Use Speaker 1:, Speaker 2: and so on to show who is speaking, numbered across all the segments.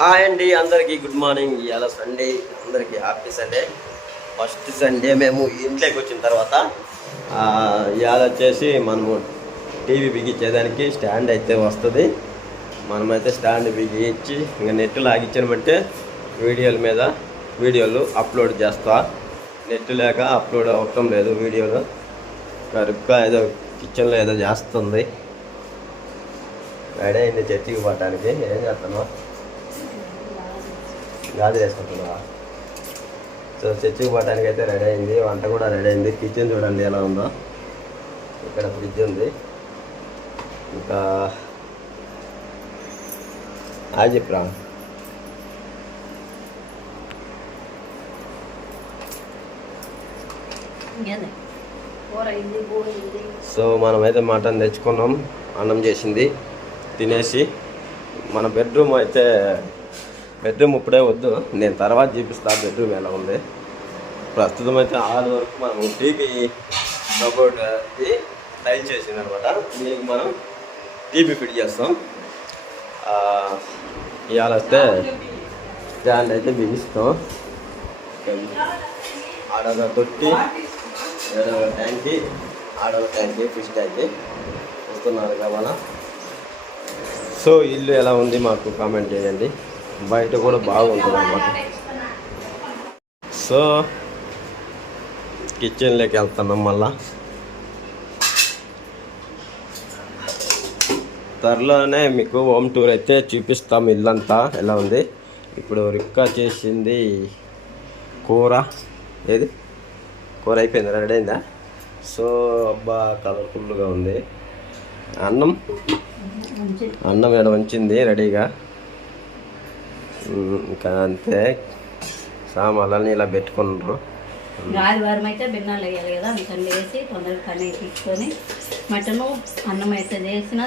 Speaker 1: Hi అండి అందరికీ good morning. ఇవాళ సండే అందరికీ హ్యాపీ సండే. ఫస్ట్ సండే మేము ఇంట్లోకి వచ్చిన తర్వాత ఇవాళ వచ్చేసి మనము టీవీ బిగించేదానికి స్టాండ్ అయితే వస్తుంది. మనమైతే స్టాండ్ బిగించి ఇంకా నెట్ లాగించామంటే వీడియోల మీద వీడియోలు అప్లోడ్ చేస్తా. నెట్ లేక అప్లోడ్ అవ్వటం లేదు వీడియోలు. కరుగ్గా ఏదో కిచెన్లో ఏదో చేస్తుంది. రెడీ అయింది చర్చికి పోవటానికి. ఏం చేస్తున్నావు? గాజులు వేసుకుంటున్నావా? సో చర్చికి పోవటానికి అయితే రెడీ అయింది. వంట కూడా రెడీ అయింది. కిచెన్ చూడండి ఎలా ఉందో. ఇక్కడ ఫ్రిడ్జ్ ఉంది. ఇంకా అది చెప్పరా? సో మనమైతే మటన్ తెచ్చుకున్నాం. అన్నం చేసింది. తినేసి మన బెడ్రూమ్ అయితే బెడ్రూమ్ ఇప్పుడే వద్దు. నేను తర్వాత చూపిస్తా. బెడ్రూమ్ ఎలా ఉంది? ప్రస్తుతం అయితే ఆరు వరకు మనం టీవీ కబోర్డ్ టైల్ చేసింది అనమాట దీనికి మనం టీవీ ఫిట్ చేస్తాం. ఇవాళ వస్తే స్టాండ్ అయితే బిగిస్తాం. ఆడొక తొట్టి ఏడవ ట్యాంకి ఆడవ ట్యాంకి ఫిష్ ట్యాంకి వస్తున్నారు కదా సో ఇల్లు ఎలా ఉంది మాకు కామెంట్ చేయండి. బయట కూడా బాగుంటుంది అన్నమాట. సో కిచెన్లోకి వెళ్తున్నాం మళ్ళా. త్వరలోనే మీకు హోమ్ టూర్ అయితే చూపిస్తాం ఇల్లంతా. ఎలా ఉంది? ఇప్పుడు రిక్కా చేసింది కూర. ఏది? కూర అయిపోయింది? రెడీ అయిందా? సో అబ్బా కలర్ఫుల్గా ఉంది. అన్నం? అన్నం ఇక్కడ వంచింది రెడీగా. ఇంకా అంతే. సామాన్లన్నీ ఇలా పెట్టుకున్నారు.
Speaker 2: ఆదివారం అయితే బిన్నాలు వేయాలి కదా అందుకని వేసి తొందరగా పని తీసుకొని మటను అన్నం అయితే చేసిన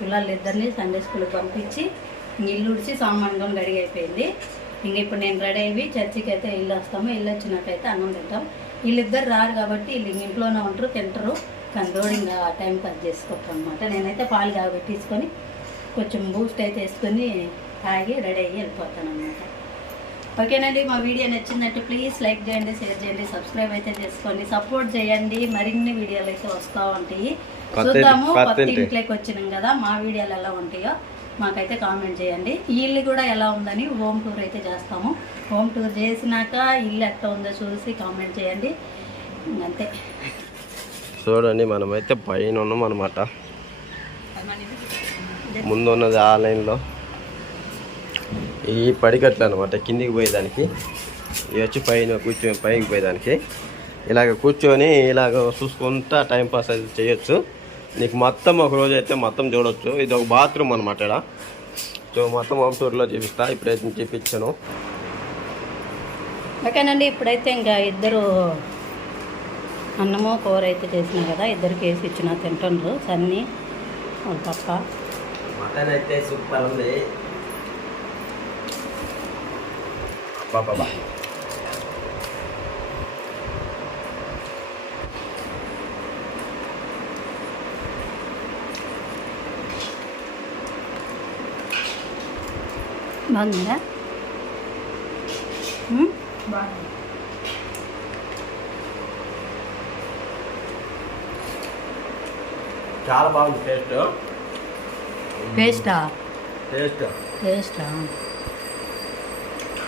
Speaker 2: పిల్లలు ఇద్దరిని సండే స్కూల్కి పంపించి ఇల్లు ఉడిచి సామాన్గా రెడీ అయిపోయింది. ఇంక ఇప్పుడు నేను రెడీ అయ్యి చర్చికి అయితే ఇల్లు వస్తాము. ఇల్లు వచ్చినట్టయితే అన్నం తింటాం. వీళ్ళిద్దరు రారు కాబట్టి వీళ్ళు ఇంట్లోనే ఉంటారు తింటారు. కానీ రోడ్ ఇంకా టైం కట్ చేసుకోవటం అనమాట నేనైతే పాలు కాబెట్టించుకొని కొంచెం బూస్ట్ అయితే వేసుకొని తాగి రెడీ అయ్యి వెళ్ళిపోతాను అనమాట ఓకేనండి మా వీడియో నచ్చిందంటే ప్లీజ్ లైక్ చేయండి షేర్ చేయండి సబ్స్క్రైబ్ అయితే చేసుకోండి. సపోర్ట్ చేయండి. మరిన్ని వీడియోలు అయితే వస్తూ ఉంటాయి. చూద్దాము
Speaker 1: కొత్త
Speaker 2: కొత్త
Speaker 1: ఇంటి.
Speaker 2: ఇంట్లోకి వచ్చినాం కదా మా వీడియోలు ఎలా ఉంటాయో మాకైతే కామెంట్ చేయండి. ఇల్లు కూడా ఎలా ఉందని హోమ్ టూర్ అయితే చేస్తాము. హోమ్ టూర్ చేసినాక ఇల్లు ఎట్లా ఉందో చూసి కామెంట్ చేయండి. అంతే
Speaker 1: చూడండి మనమైతే పైన ఉన్నాం అనమాట ముందు ఉన్నది ఆ లైన్లో. ఈ పడికట్లు అనమాట కిందికి పోయేదానికి. ఇవి వచ్చి పైన కూర్చొని పైకి పోయేదానికి. ఇలాగ కూర్చొని ఇలాగ చూసుకుంటా టైం పాస్ అయితే చేయొచ్చు. నీకు మొత్తం ఒక రోజు అయితే మొత్తం చూడొచ్చు. ఇది ఒక బాత్రూమ్ అనమాట ఇక్కడ సో మొత్తం హోమ్ టూర్లో చూపిస్తా. ఇప్పుడైతే చూపించాను.
Speaker 2: ఓకేనండి ఇప్పుడైతే ఇంకా ఇద్దరు అన్నము కూర అయితే చేసిన కదా ఇద్దరికి వేసి ఇచ్చిన తింటుండ్రు. సన్ని వాళ్ళ పప్ప.
Speaker 1: మటన్ అయితే సూపర్ ఉంది. బాబా
Speaker 2: బాగుందా? ఉమ్?
Speaker 1: చాలా బాగుంది టేస్ట్.
Speaker 2: పేస్టా
Speaker 1: టేస్ట్.
Speaker 2: పేస్టా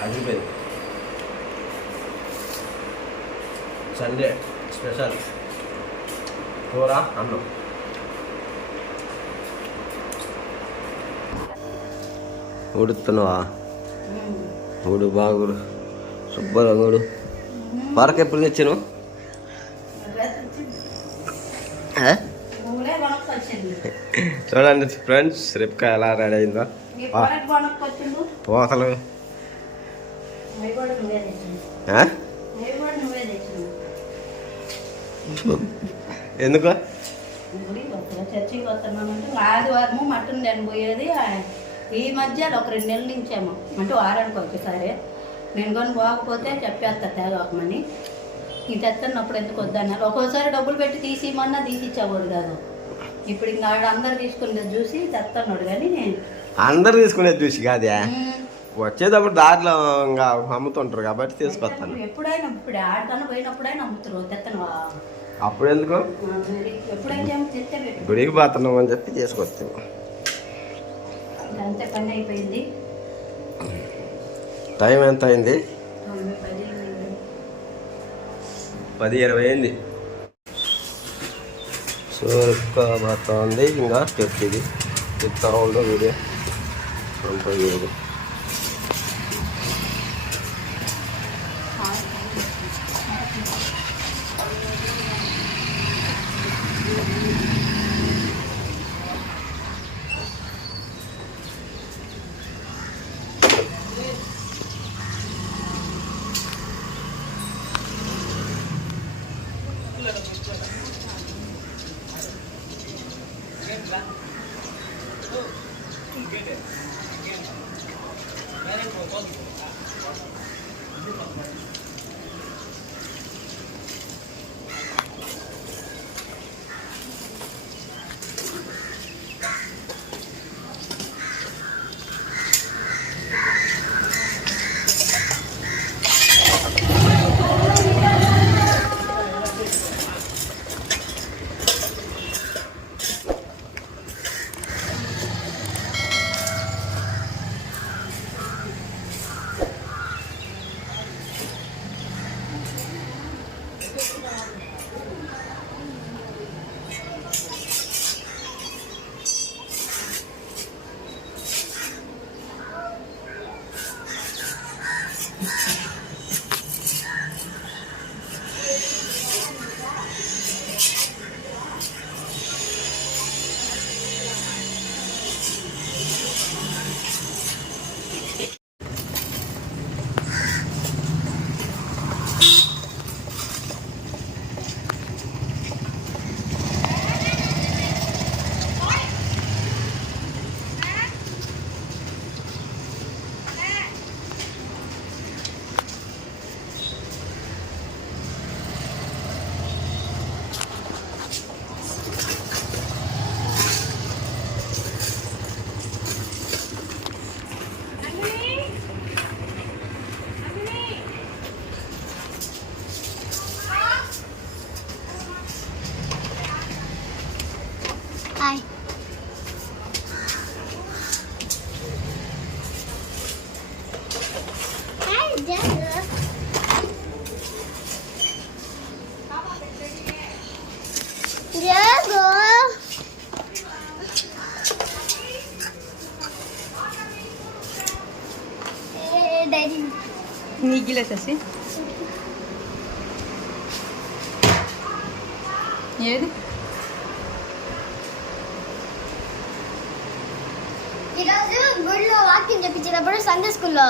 Speaker 1: అదిరిపోయింది సండే స్పెషల్ కూర అన్నం. ఉడుతున్నావా? ఊడు బాగుడు. సూపర్ ఊడు పార్క్ ఎప్పుడు తెచ్చాను చూడండి ఫ్రెండ్స్ రేపుకా ఎలా రెడీ అయిందో. పోతలు
Speaker 2: అవి కూడా నువ్వే తెచ్చిండు
Speaker 1: ఆ?
Speaker 2: అవి కూడా నువ్వే తెచ్చిండు
Speaker 1: ఎందుకు?
Speaker 2: చర్చికి వస్తున్నామంటే ఆదివారము మటన్ నేను పోయేది ఈ మధ్యలో ఒక రెండు నెలల నుంచేమో అంటే వారానికి ఒకసారి నేను కొన్ని పోకపోతే చెప్పేస్తా తేగమని ఈ తెస్తున్నప్పుడు ఎందుకు వద్దన్నారు ఒక్కోసారి డబ్బులు పెట్టి తీసి ఇమ్మన్నా తీసి ఇచ్చేవాడు కాదు ఇప్పుడు ఇంకా అందరు తీసుకునేది చూసి తెస్తున్నాడు కానీ
Speaker 1: అందరు తీసుకునేది చూసి కాదే? వచ్చేటప్పుడు దారిలో ఇంకా అమ్ముతుంటారు కాబట్టి తీసుకొస్తాను.
Speaker 2: ఎప్పుడైనా ఇప్పుడు ఆడతాను పోయినప్పుడైనా అమ్ముతారు. తెత్తను.
Speaker 1: అప్పుడు ఎందుకు? గుడికి పోతున్నాం అని చెప్పి తీసుకొస్తాము
Speaker 2: అంతే పని అయిపోయింది.
Speaker 1: టైం ఎంత అయింది?
Speaker 2: పది ఇరవై.
Speaker 1: అయింది. సో పోతా ఉంది. ఇంకా తెచ్చింది చెప్తారా ఉండో వీడియో ఉంటుంది
Speaker 3: đây Не гилет
Speaker 2: аси? Не еди?
Speaker 3: ఈరోజు గుడిలో వాకింగ్ చెప్పించేటప్పుడు సండే స్కూల్లో.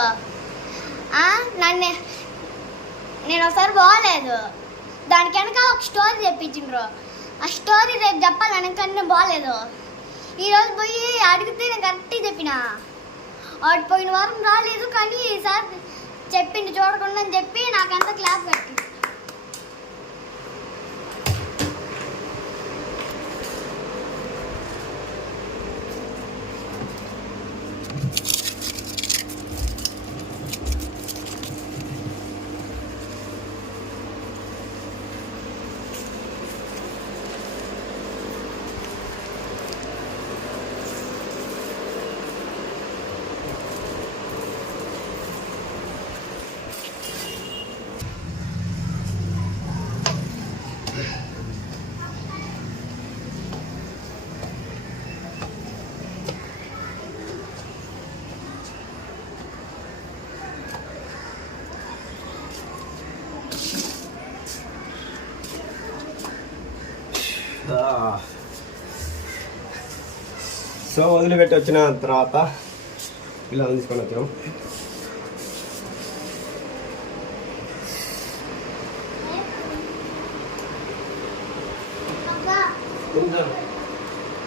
Speaker 3: నన్ను. నేను ఒకసారి బాగాలేదు దానికి వెనక ఒక స్టోరీ చెప్పించిండ్రు ఆ స్టోరీ రేపు చెప్పాలి వెనకన్నా బాగాలేదు ఈరోజు పోయి అడిగితే నేను కరెక్ట్గా చెప్పిన. వాడు పోయిన వారం రాలేదు కానీ ఈసారి చెప్పిండు చూడకుండా అని చెప్పి నాకంతా క్లాప్ కట్టింది
Speaker 1: సో వదిలిపెట్టి వచ్చిన తర్వాత పిల్లల్ని తీసుకొని వచ్చాం.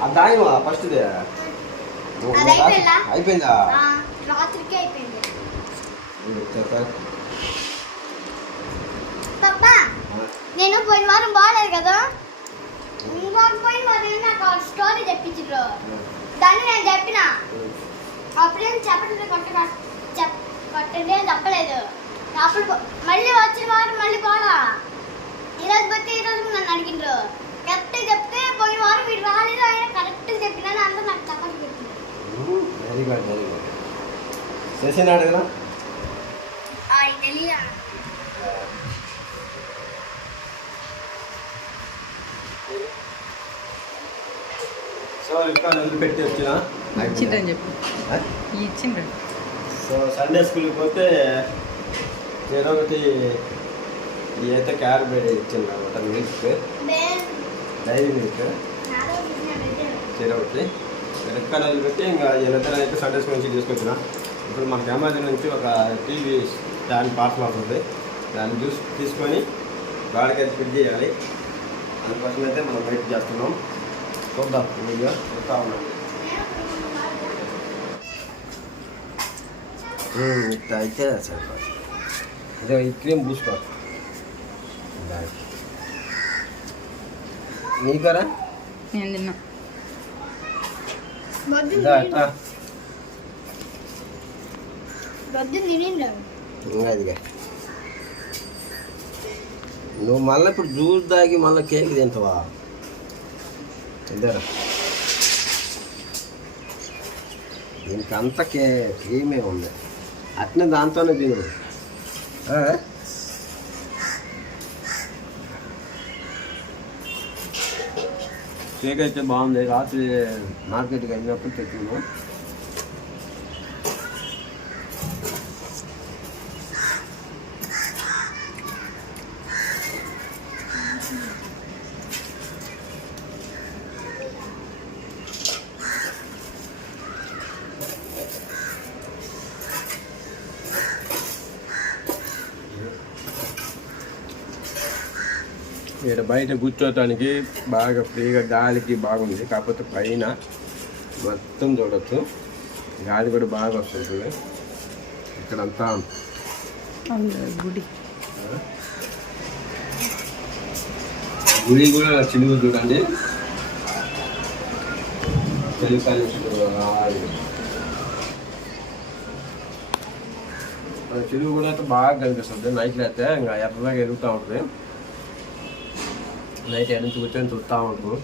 Speaker 1: ఆ దాయమా? ఫస్ట్దే.
Speaker 3: అది అయిపోయిందా? నేను పోయిన వారం బాగాలేదు కదా? ఇంకొక పోయిన వారం నాకు ఒక స్టోరీ చెప్పించారు దాన్ని నేను చెప్పిన. అప్పుడేం చెప్పట్లేదు కొట్టగా చెప్ప చెప్పింది ఏం చెప్పలేదు. అప్పుడు మళ్ళీ వచ్చిన వారం మళ్ళీ పోలా. ఈరోజు పోతే ఈరోజు నన్ను అడిగిండ్రు. కరెక్ట్ చెప్తే పోయిన వారం మీరు రాలేదు ఆయన కరెక్ట్ చెప్పినా అందరూ నాకు చప్పట్లు పెట్టింది
Speaker 1: వెరీ గుడ్ వెరీ గుడ్ చేసినాడు కదా?
Speaker 3: ఆయన తెలియదు?
Speaker 1: సో ఇంకా వదిలిపెట్టి వచ్చిన.
Speaker 4: ఇచ్చిండ్రని చెప్పు.
Speaker 1: ఆ?
Speaker 4: ఇచ్చిండ్రు
Speaker 1: సో సండే స్కూల్కి పోతే ఏదో ఒకటి అయితే క్యారబేట్ ఇచ్చింది అనమాట. మిల్క్ డైరీ మిల్క్ ఒకటి. రెక్కలు వదిలిపెట్టి ఇంకా వీళ్ళిద్దరు అయితే సండే స్కూల్ నుంచి తీసుకొచ్చిన. ఇప్పుడు మనకి అమెజాన్ నుంచి ఒక టీవీ స్టాండ్ పార్సల్ అవుతుంది దాన్ని చూసి తీసుకొని గాడికి అయితే ఫిట్ చేయాలి. అందుకోసం అయితే మనం వెయిట్ చేస్తున్నాం. చూద్దాం వీడియో చూస్తా ఉన్నాం ఇట్లా అయితే సరిపోతుంది అదే ఈ క్రీమ్ పూసుకో నీకరా
Speaker 4: నేను తిన్నా
Speaker 1: నువ్వు మళ్ళీ ఇప్పుడు జ్యూస్ తాగి మళ్ళీ కేక్ తింటావా ఇద్దరు. దీనికి అంత కే క్రీమే ఉంది. అట్నే దాంతోనే తిను. ఆ? కేక్ అయితే బాగుంది. రాత్రి మార్కెట్కి వెళ్ళినప్పుడు తెచ్చింది ఇక్కడ బయట కూర్చోటానికి బాగా ఫ్రీగా గాలికి బాగుంది. కాకపోతే పైన మొత్తం చూడొచ్చు. గాలి కూడా బాగా వస్తుంది ఇక్కడంతా
Speaker 4: గుడి.
Speaker 1: గుడి కూడా చిలుగు చూడండి. చిలుగు కూడా అయితే బాగా కనిపిస్తుంది. నైట్లో అయితే ఇంకా ఎర్రగా ఎరుగుతూ ఉంటుంది. నైట్ ఎడ నుంచి కూర్చొని చూస్తూ ఉంటారు